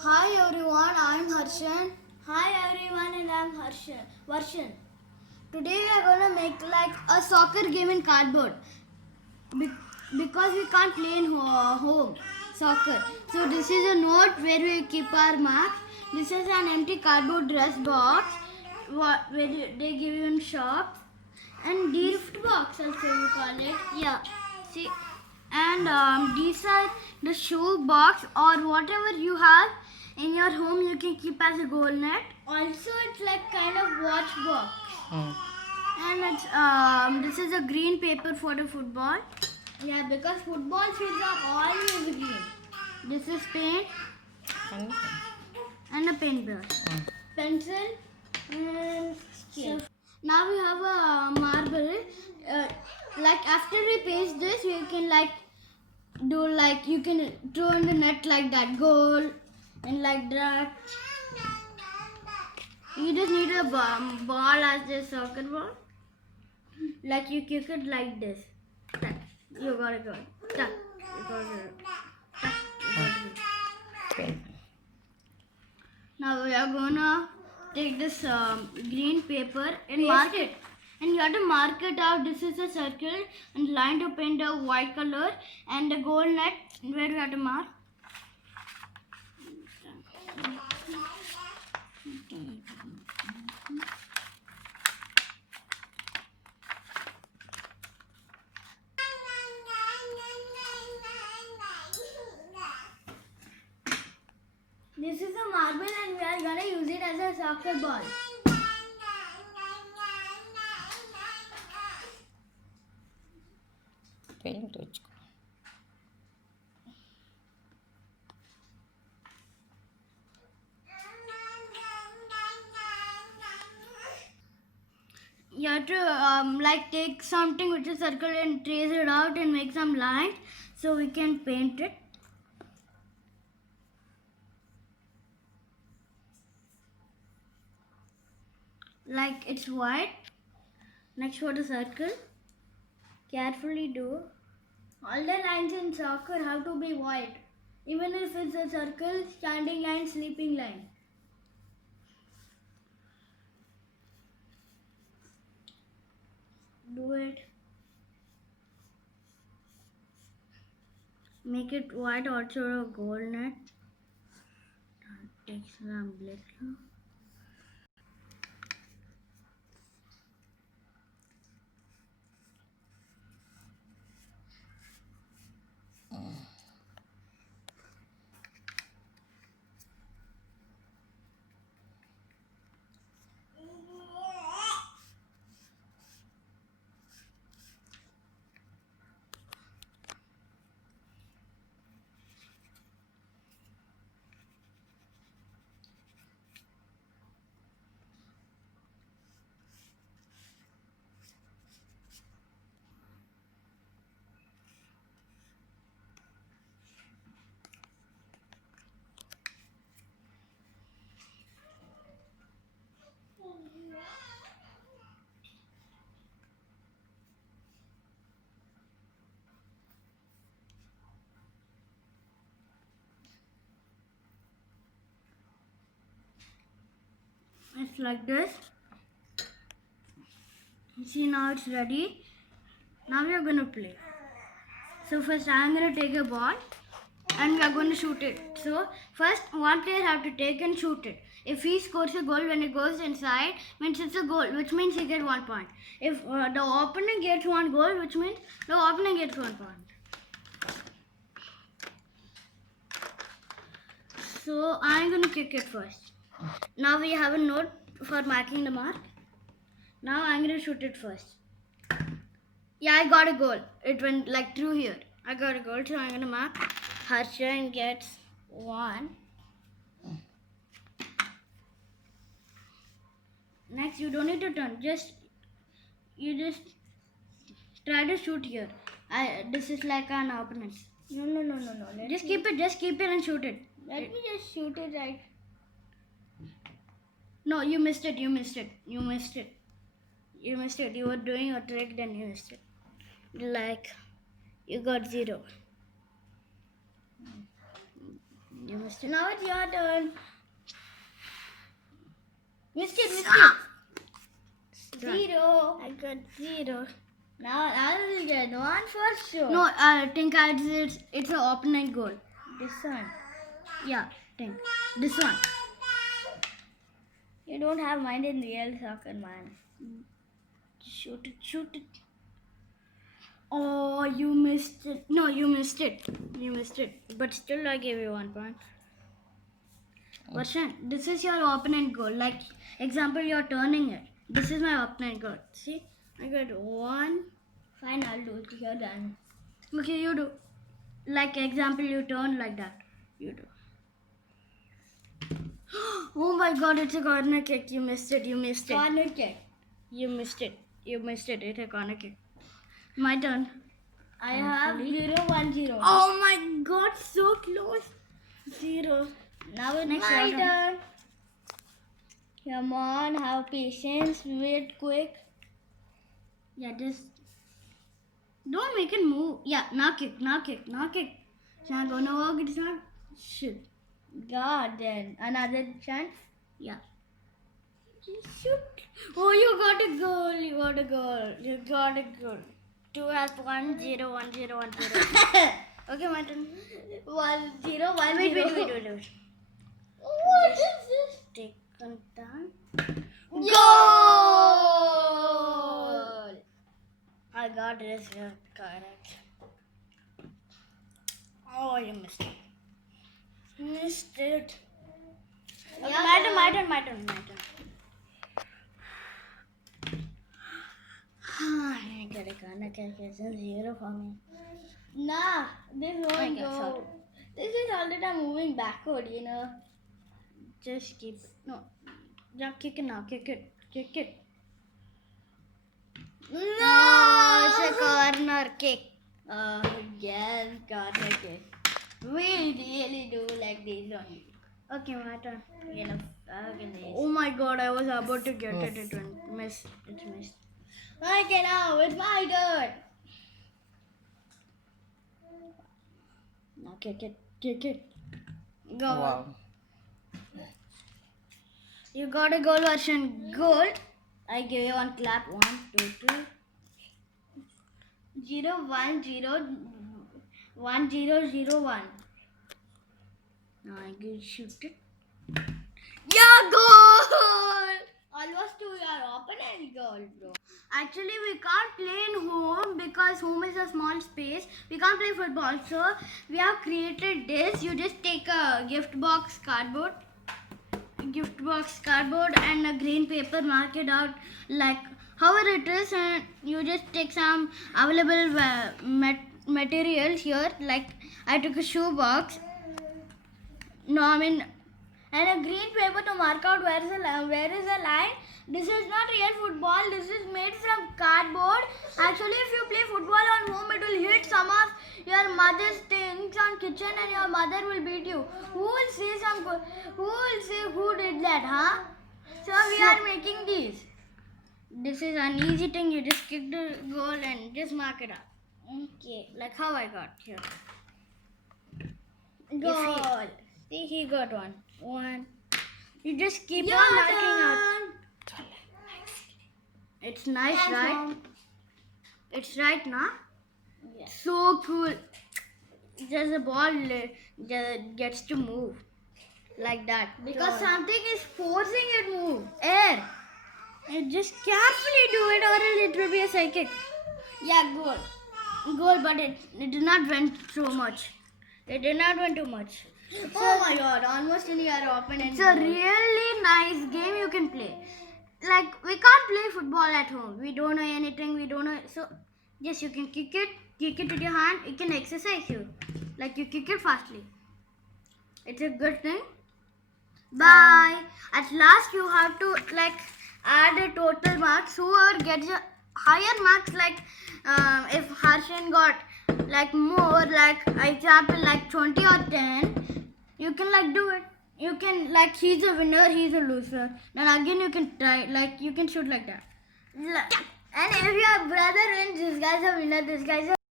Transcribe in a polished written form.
Hi everyone, I'm Harshan. Hi everyone, and I'm Varshan. Today we are gonna make like a soccer game in cardboard because we can't play in home soccer. So this is a note where we keep our marks. This is an empty cardboard dress box they give you in shops, and gift box also you call it. Yeah. See, and these are the shoe box or whatever you have in your home. You can keep as a goal net. Also, it's like kind of watch box. And it's this is a green paper for the football. Yeah, because football shoes are always green. This is paint and a paintbrush. Pencil and scale. Now we have a marble. Like after we paste this, we can like do like you can throw in the net like that, goal and like that. You just need a ball as the soccer ball. Like you kick it like this. Tuck. You gotta go. Tuck. You gotta go. Tuck. You gotta go. Now we are gonna take this green paper and mark it. And you have to mark it out. This is a circle and line to paint a white color and the gold net where we have to mark. This is a marble and we are gonna use it as a soccer ball. Paint వచ్చుకో You have to like take something which is circle and trace it out and make some lines so we can paint it. Like it's white. Next for the circle. Carefully do. All the lines in soccer have to be white. Even if it's a circle, standing line, sleeping line. Do it. Make it white also a gold net. Take some black. It's like this. See, now it's ready. Now we are going to play. So first I am going to take a ball and we are going to shoot it. So first one player have to take and shoot it. If he scores a goal when it goes inside, means it's a goal, which means he gets 1 point. If the opponent gets 1 goal, which means the opponent gets 1 point. So I am going to kick it first. Now we have a note for marking the mark. Now I'm going to shoot it first. Yeah, I got a goal. It went like through here. I got a goal, so I'm going to mark. Harshan gets 1. Next, you don't need to turn. You just try to shoot here. This is like an opponent. No. Just keep it and shoot it. Let me just shoot it right. No, you missed it. You were doing a trick, then you missed it. Like, you got 0. You missed it. Now it's your turn. Missed it. Ah. 0. I got 0. Now I will get 1 for sure. No, think it's an opponent goal. This one. Yeah, think. This one. You don't have mind in real soccer, man. Shoot it. Oh, you missed it. No, you missed it. But still, I gave you 1 point. Varshan, this is your opponent goal. Like, example, you're turning it. This is my opponent goal. See? I got 1. Fine, I'll do it. You're done. Okay, you do. Like, example, you turn like that. You do. Oh my god, it's a corner kick. You missed it. Corner kick. You missed it. It's a corner kick. My turn. I have 0, 1, 0. Oh my god, so close. 0. Now it's Next my round. turn. Come on, have patience. Wait quick. Yeah, just don't make it move. Yeah, now kick. It's not gonna work. It's not. Shit. God, then another chance. Yeah. Shoot. Oh, you got a goal. 2 has 1, 0, 1, 0, 1, 0. Okay, my turn. 1, 0, 1, Wait. 0. What is this? Take on down. Goal! I got this. Yeah, correct. Oh, you missed it. Okay, Yeah, my turn. I got a corner kick. It's a 0 for me. Nah, this won't Okay, go. sorry. This is already moving backward, you know. Just keep. No. Yeah, kick it now. Kick it. No! It's a corner kick. Oh, yes, corner kick. We really do like this one. Okay, my turn. Enough. Okay, Oh my god, I was about to get it. It went. Missed. It's missed. Okay, now it's my turn. Now kick it. Go. Wow. You got a goal version. Goal. I give you 1 clap. 1, 2, 3. 0, 1, 0, 1, 0, 0, 1. Now I give shoot it. Yeah, goal! Almost to your opponent goal, bro. Actually, we can't play in home because home is a small space. We can't play football. So, we have created this. You just take a gift box cardboard and a green paper, mark it out like however it is, and you just take some available materials here. Like, I took a shoe box. And a green paper to mark out where is the line. This is not real football. This is made from cardboard. Actually, if you play football on home, it will hit some of your mother's things on kitchen, and your mother will beat you. Who will say who did that, huh? So we are making these. This is an easy thing. You just kick the goal and just mark it up. Okay. Like how I got here. Goal. See, he got 1. You just keep Your on marking out. turn. It's nice, Thanks, right? Mom. It's right, na? Yeah. So cool. Just the ball gets to move like that because something is forcing it to move. Air. And just carefully do it, or else it will be a psychic. Yeah, goal. But it did not went so much. It did not went too much. Oh my god, almost in your opponent. It's a really nice game you can play. Like, we can't play football at home. We don't know anything. So, yes, you can kick it with your hand. It can exercise you. Like, you kick it fastly. It's a good thing. Bye. At last, you have to, like, add a total marks. Whoever gets a higher marks, like, if Harshan got, like, more, like, example, like 20 or 10, you can, like, do it. You can, like, he's a winner, he's a loser. Then again you can try, like, you can shoot like that. And if your brother wins, this guy's a winner, this guy's a